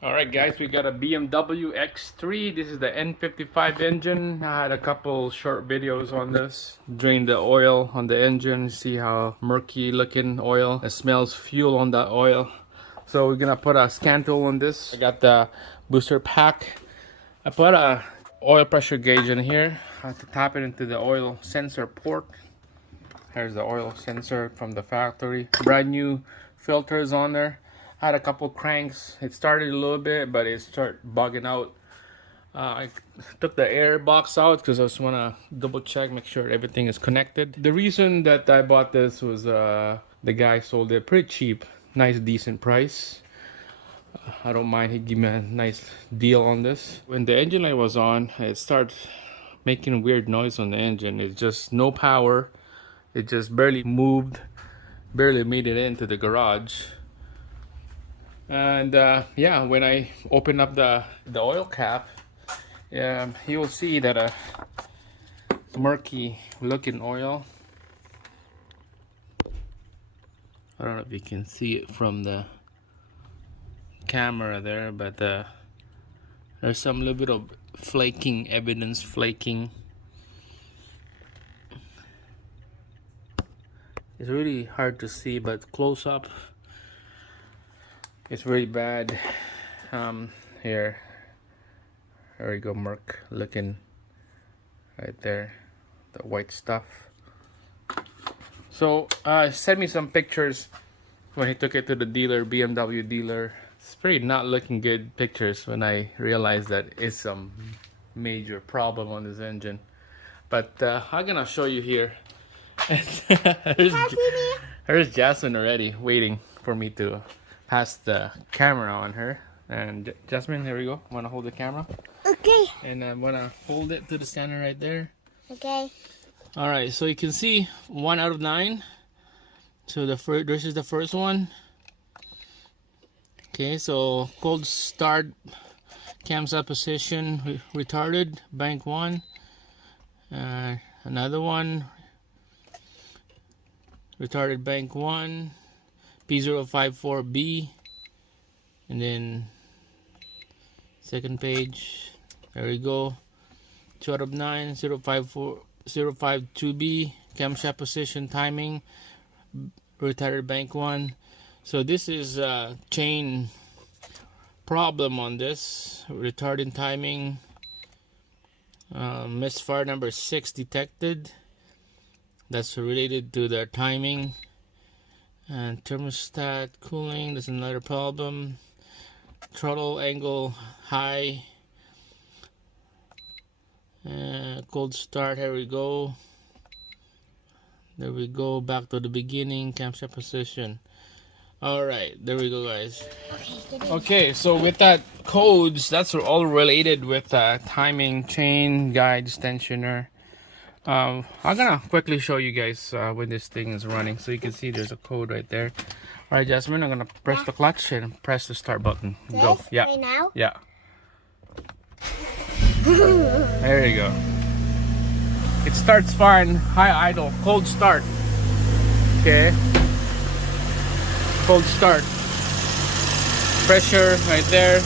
Alright guys, we got a BMW X3. This is the N55 engine. I had a couple short videos on this. Drain the oil on the engine. See how murky looking oil. It smells fuel on that oil. So we're gonna put a scan tool on this. I got the booster pack. I put a oil pressure gauge in here. I have to tap it into the oil sensor port. Here's the oil sensor from the factory. Brand new filters on there. Had a couple cranks. It started a little bit, but it started bugging out. I took the air box out because I just want to double check, make sure everything is connected. The reason that I bought this was the guy sold it pretty cheap. Nice, decent price. I don't mind. He gave me a nice deal on this. When the engine light was on, it started making weird noise on the engine. It's just no power. It just barely moved, barely made it into the garage. And yeah, when I open up the oil cap, you will see that a murky looking oil. I don't know if you can see it from the camera there, but there's some little bit of flaking, evidence flaking. It's really hard to see, but close up it's really bad. Here we go, murk looking right there, the white stuff. So sent me some pictures when he took it to the dealer, BMW dealer. It's pretty not looking good pictures when I realized that it's some major problem on this engine. But I'm gonna show you here. There's Jasmine already waiting for me to pass the camera on her. And Jasmine, here we go. Wanna hold the camera? Okay. And I wanna hold it to the scanner right there. Okay. All right, so you can see 1 out of 9. So this is the first one. Okay, so cold start, camshaft position retarded, bank 1. Another one, retarded bank 1, P054B, and then second page, there we go, 2 out of 9, 052B, camshaft position timing, retarded bank 1. So this is a chain problem on this, retarded timing, misfire number 6 detected. That's related to their timing. And thermostat cooling, that's another problem. Throttle angle high. Cold start, here we go. There we go, back to the beginning, camshaft position. Alright, there we go, guys. Okay, so with that codes, that's all related with timing, chain, guide, tensioner. I'm gonna quickly show you guys when this thing is running, so you can see there's a code right there. All right, Jasmine, I'm gonna press the clutch and press the start button. This? Go. Yeah. Right now? Yeah. There you go. It starts fine. High idle. Cold start. Okay. Cold start. Pressure right there.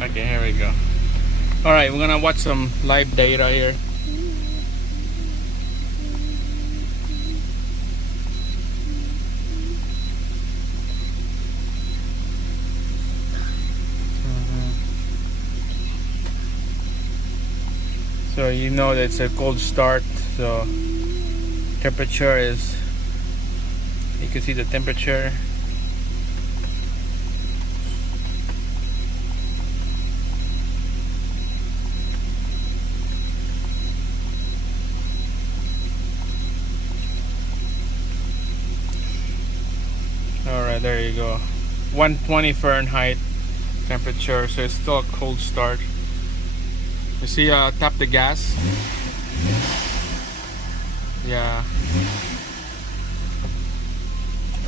Okay, here we go. Alright, we're gonna watch some live data here. So you know that it's a cold start, so temperature is, you can see the temperature. Alright, there you go. 120 Fahrenheit temperature, so it's still a cold start. You see, tap the gas. Yeah.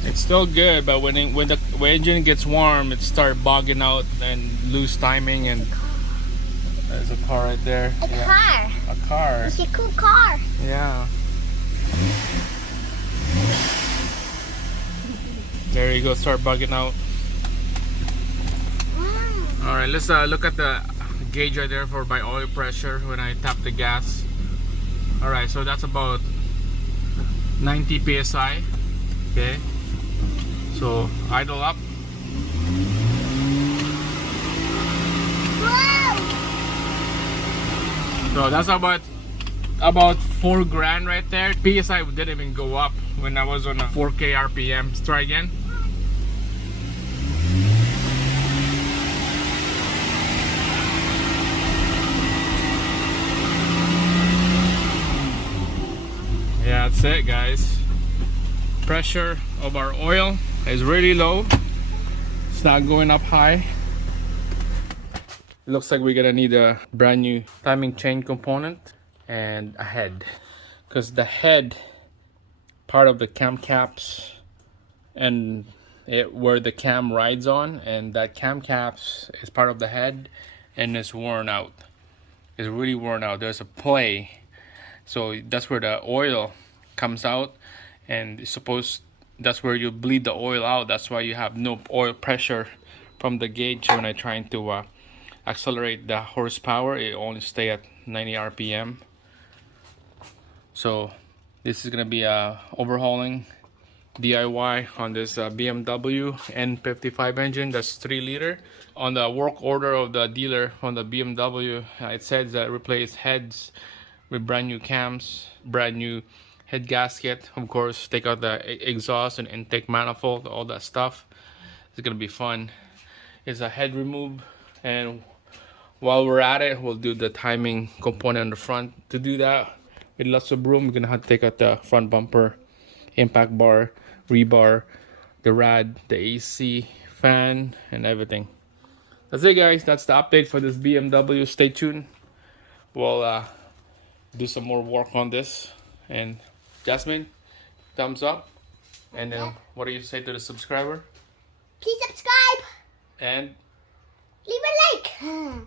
It's still good, but when the engine gets warm, it starts bogging out and lose timing. And there's a car right there. Car. A car. It's a cool car. Yeah. There you go. Start bugging out. All right, let's look at the gauge right there for my oil pressure when I tap the gas. All right, so that's about 90 psi. Okay, so idle up. Whoa. So that's about 4 grand right there. PSI didn't even go up when I was on a 4K RPM. Let's try again. Yeah, that's it, guys. Pressure of our oil is really low. It's not going up high. It looks like we're gonna need a brand new timing chain component and a head, because the head part of the cam caps and where the cam rides on, and that cam caps is part of the head and it's worn out. It's really worn out. There's a play. So that's where the oil comes out, and it's that's where you bleed the oil out. That's why you have no oil pressure from the gauge when I'm trying to accelerate the horsepower. It only stay at 90 RPM. So this is gonna be a overhauling DIY on this BMW N55 engine. That's 3 liter. On the work order of the dealer on the BMW, it says that replace heads with brand new cams, brand new head gasket, of course, take out the exhaust and intake manifold, all that stuff. It's gonna be fun. It's a head remove, and while we're at it, we'll do the timing component on the front. To do that, with lots of room, we're gonna have to take out the front bumper, impact bar, rebar, the rad, the AC, fan, and everything. That's it, guys. That's the update for this BMW. Stay tuned. We'll do some more work on this. And Jasmine, thumbs up. And then what do you say to the subscriber? Please subscribe And leave a like.